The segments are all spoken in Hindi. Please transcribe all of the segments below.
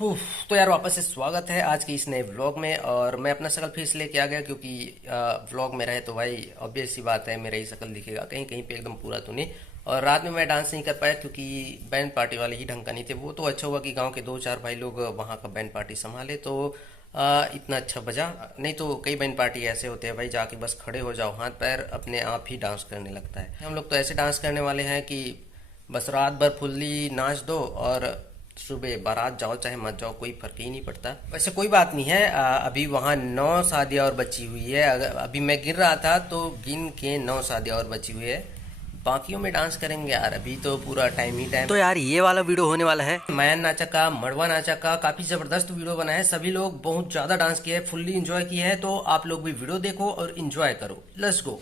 उफ, तो यार वापस से स्वागत है आज के इस नए व्लॉग में। और मैं अपना शक्ल फिर से लेके आ गया क्योंकि व्लॉग में रहे तो भाई ऑब्वियस सी बात है मेरा ही शक्ल दिखेगा, कहीं कहीं पे एकदम पूरा तो नहीं। और रात में मैं डांस नहीं कर पाया क्योंकि बैंड पार्टी वाले ही ढंग का नहीं थे। वो तो अच्छा हुआ कि गांव के दो चार भाई लोग वहाँ का बैंड पार्टी संभाले तो इतना अच्छा बजा। नहीं तो कई बैंड पार्टी ऐसे होते हैं भाई, जाके बस खड़े हो जाओ, हाथ पैर अपने आप ही डांस करने लगता है। हम लोग तो ऐसे डांस करने वाले हैं कि बस रात भर फुल्ली नाच दो और सुबह बारात जाओ चाहे मत जाओ, कोई फर्क ही नहीं पड़ता। वैसे कोई बात नहीं है, अभी वहाँ 9 शादियाँ और बची हुई है। अगर अभी मैं गिन रहा था तो गिन के 9 शादियाँ और बची हुई है। बाकियों में डांस करेंगे यार, अभी तो पूरा टाइम ही टाइम। तो यार ये वाला वीडियो होने वाला है मयान नाचा का, मड़वा नाचा का। काफी जबरदस्त वीडियो बना है, सभी लोग बहुत ज्यादा डांस किया है, फुल्ली इंजॉय किया है। तो आप लोग भी वीडियो देखो और इंजॉय करो। Let's go.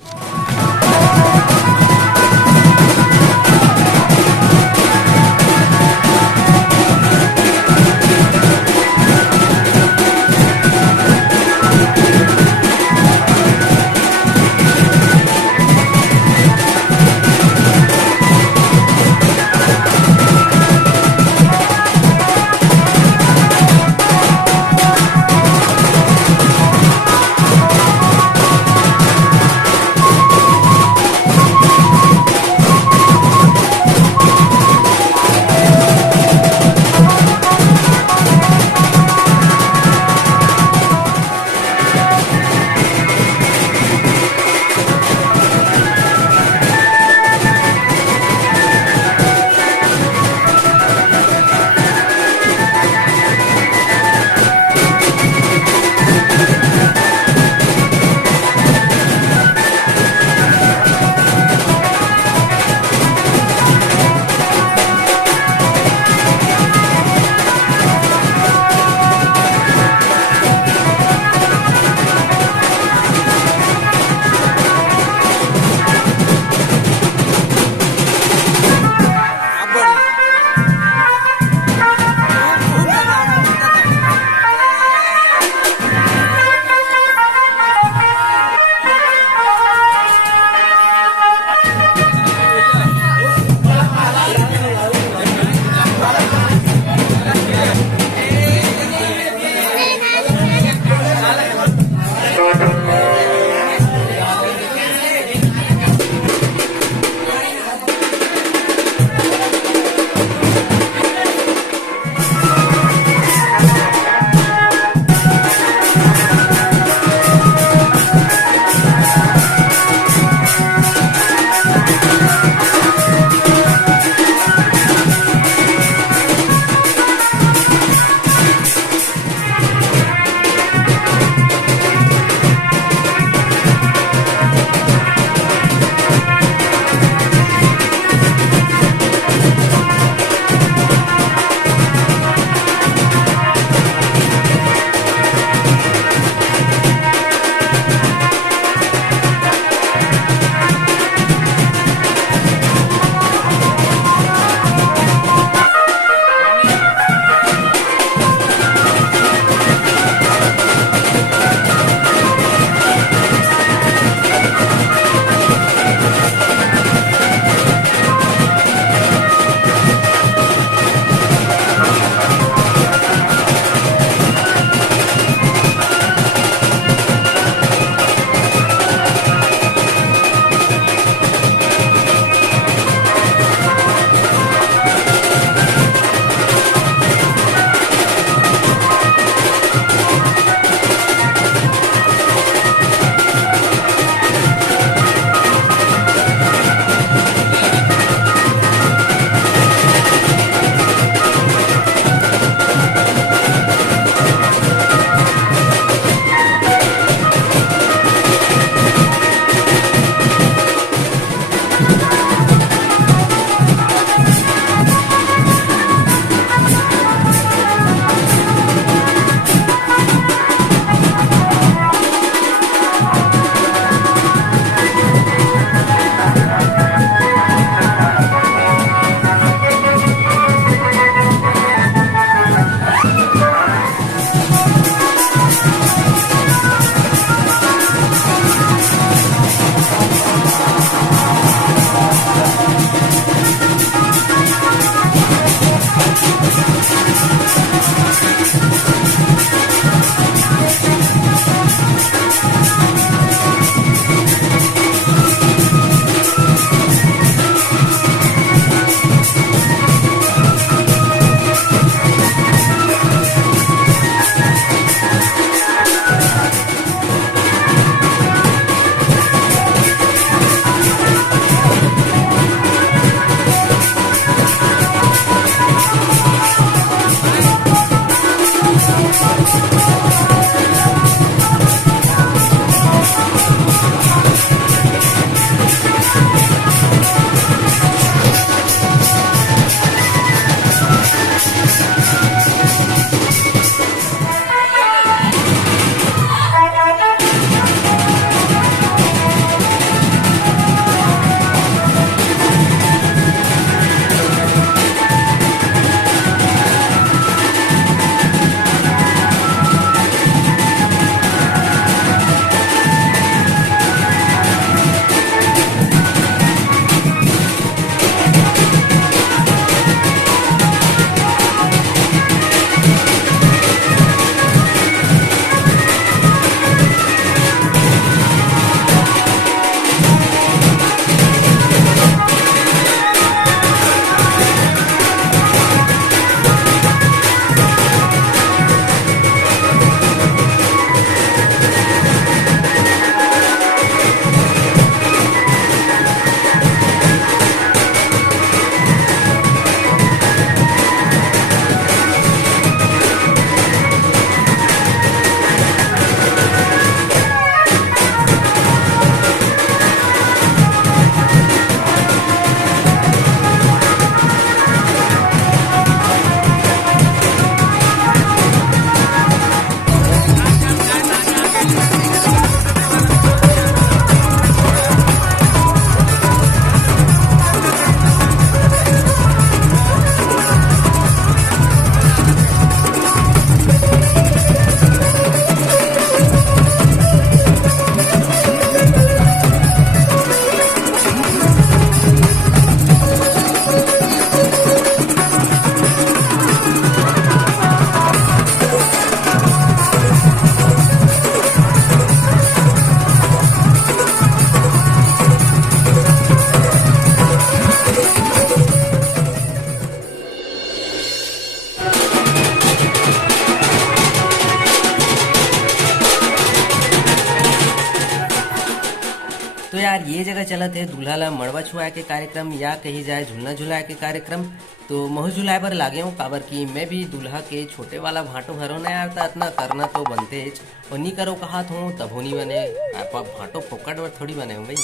तो यार ये जगह चलत है दूल्हा ला मड़वा छुआ के कार्यक्रम या कही जाए झुलना झुलाए के कार्यक्रम। तो महू झुलाए पर लागे हूँ काबर की मैं भी दूल्हा के छोटे वाला भाटो भरो नहीं आता, इतना करना तो बनते है और नहीं करो कहा हूँ तब हो नहीं बने आप भाटो फोकट और थोड़ी बने हूँ भाई।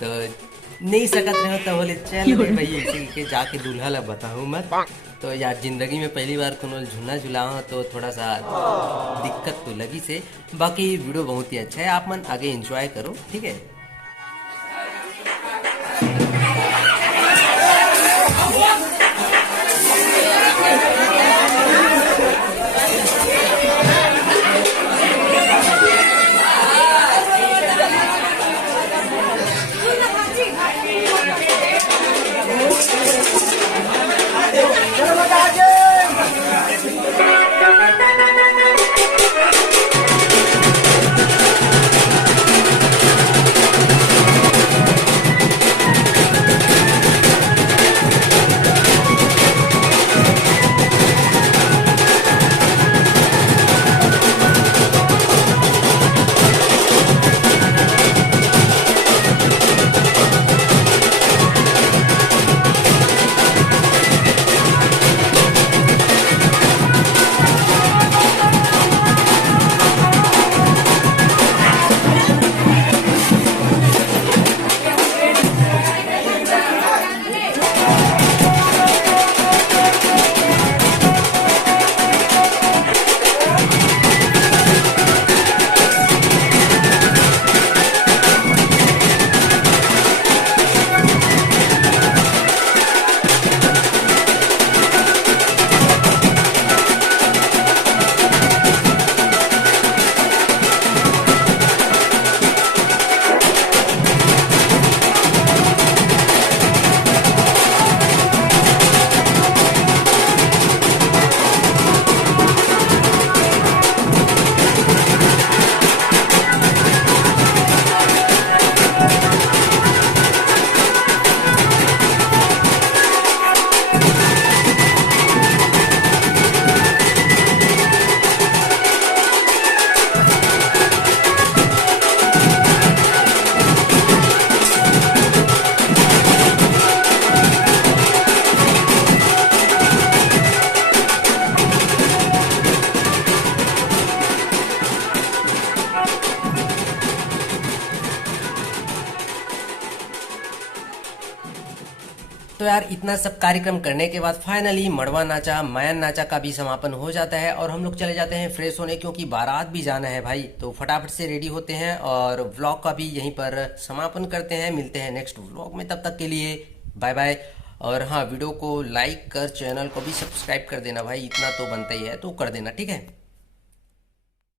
तो नहीं सकत रहे हो तो बोले चल भाई इसी के जाके दूल्हा ला बताऊँ मत। तो यार जिंदगी में पहली बार तुम झुलना झुलाओ तो थोड़ा सा दिक्कत तो लगी से, बाकी वीडियो बहुत ही अच्छा है, आप मन आगे एंजॉय करो ठीक है। तो यार इतना सब कार्यक्रम करने के बाद फाइनली मड़वा नाचा मायन नाचा का भी समापन हो जाता है और हम लोग चले जाते हैं फ्रेश होने, क्योंकि बारात भी जाना है भाई। तो फटाफट से रेडी होते हैं और व्लॉग का भी यहीं पर समापन करते हैं। मिलते हैं नेक्स्ट व्लॉग में, तब तक के लिए बाय बाय। और हाँ, वीडियो को लाइक कर चैनल को भी सब्सक्राइब कर देना भाई, इतना तो बनता ही है, तो कर देना, ठीक है।